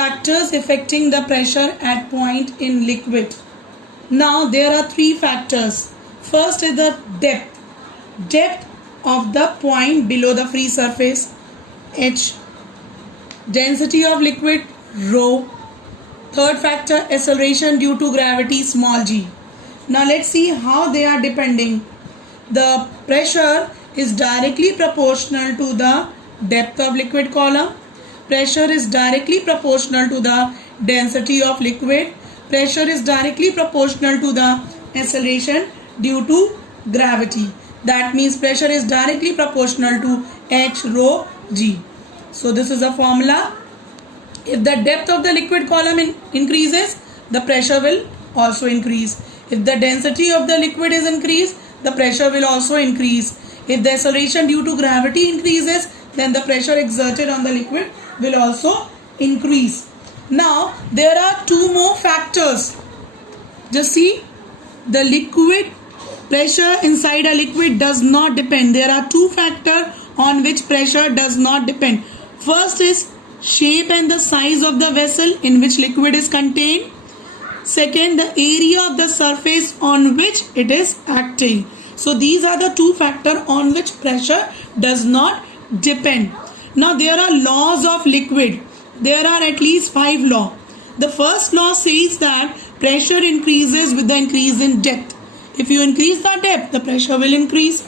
factors affecting the pressure at point in liquid. Now there are three factors. First is the depth of the point below the free surface, H. Density of liquid, rho. Third factor, acceleration due to gravity, small g. Now let's see how they are depending. The pressure is directly proportional to the depth of liquid column. Pressure is directly proportional to the density of liquid. Pressure is directly proportional to the acceleration due to gravity. That means pressure is directly proportional to H rho g. So this is a formula. If the depth of the liquid column increases, the pressure will also increase. If the density of the liquid is increased, the pressure will also increase. If the acceleration due to gravity increases, then the pressure exerted on the liquid will also increase. Now there are two more factors. Just see, the liquid pressure inside a liquid does not depend. There are two factors on which pressure does not depend. First is shape and the size of the vessel in which liquid is contained. Second, the area of the surface on which it is acting. So these are the two factors on which pressure does not depend. Now there are laws of liquid. There are at least 5 laws. The first law says that pressure increases with the increase in depth. If you increase the depth, the pressure will increase.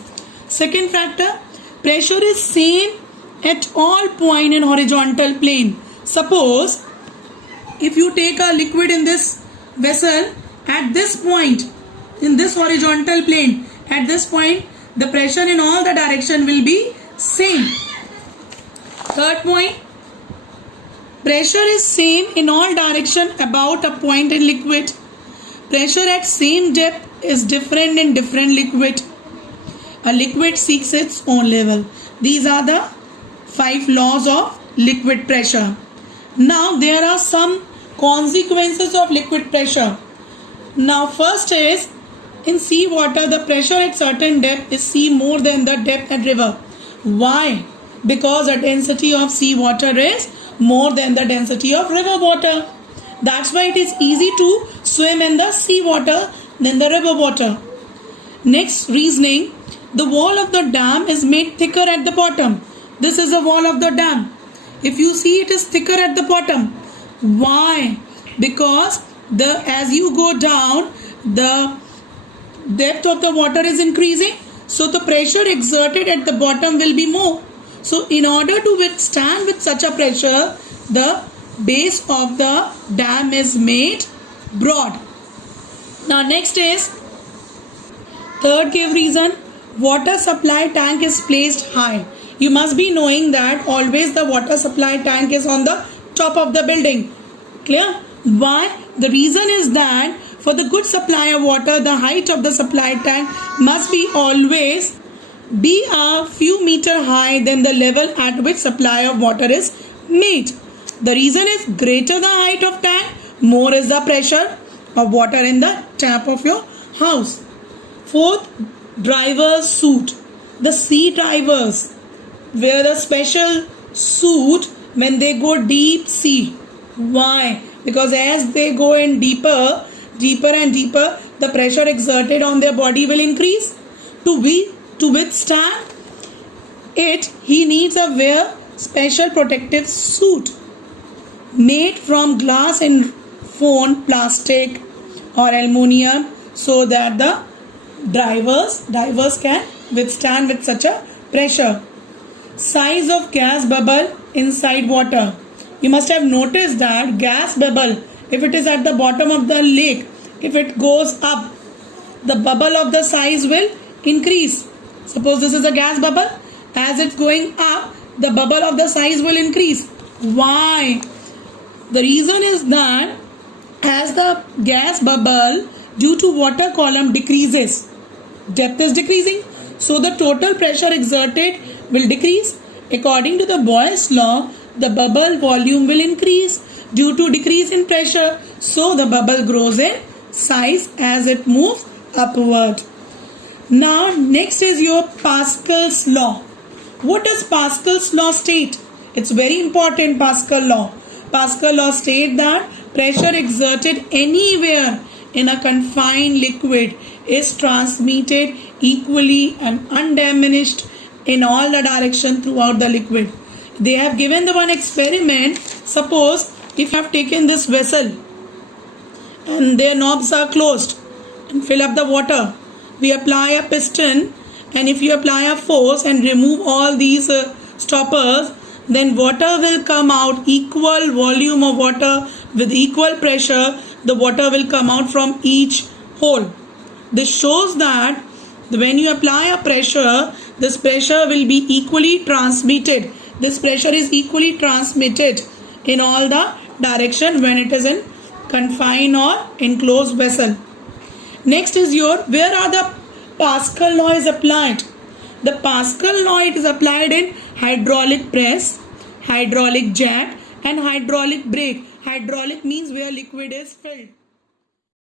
Second factor, pressure is same at all points in horizontal plane. Suppose if you take a liquid in this vessel at this point, in this horizontal plane, at this point the pressure in all the direction will be same. Third point, pressure is same in all direction about a point in liquid. Pressure at same depth is different in different liquid. A liquid seeks its own level. These are the 5 laws of liquid pressure. Now there are some consequences of liquid pressure. Now first is, in sea water the pressure at certain depth is C more than the depth at river. Why? Because the density of sea water is more than the density of river water. That's why it is easy to swim in the sea water than the river water. Next reasoning, the wall of the dam is made thicker at the bottom. This is a wall of the dam. If you see, it is thicker at the bottom. Why? Because as you go down, the depth of the water is increasing. So the pressure exerted at the bottom will be more. So in order to withstand with such a pressure, the base of the dam is made broad. Now next is third cave reason, water supply tank is placed high. You must be knowing that always the water supply tank is on the top of the building. Clear? Why? The reason is that for the good supply of water, the height of the supply tank must be always be a few meters high than the level at which supply of water is made. The reason is greater the height of tank, more is the pressure of water in the tap of your house. Fourth, driver's suit. The sea divers wear a special suit when they go deep sea. Why? Because as they go in deeper and deeper, the pressure exerted on their body will increase. To withstand it, he needs a wear special protective suit made from glass and foam, plastic or aluminium, so that the divers can withstand with such a pressure. Size of gas bubble inside water. You must have noticed that gas bubble, if it is at the bottom of the lake, if it goes up, the bubble of the size will increase. Suppose this is a gas bubble. As it's going up, the bubble of the size will increase. Why? The reason is that as the gas bubble due to water column decreases, depth is decreasing, so the total pressure exerted will decrease. According to the Boyle's law, the bubble volume will increase due to decrease in pressure, so the bubble grows in size as it moves upward. Now next is your Pascal's law. What does Pascal's law state? It's very important, Pascal law. Pascal law state that pressure exerted anywhere in a confined liquid is transmitted equally and undiminished in all the direction throughout the liquid. They have given the one experiment. Suppose if you have taken this vessel and their knobs are closed and fill up the water, we apply a piston, and if you apply a force and remove all these stoppers, then water will come out, equal volume of water with equal pressure, the water will come out from each hole. This shows that when you apply a pressure, this pressure will be equally transmitted. This pressure is equally transmitted in all the direction when it is in confined or enclosed vessel. Next is where are the Pascal law is applied? The Pascal law is applied in hydraulic press, hydraulic jack and hydraulic brake. Hydraulic means where liquid is filled.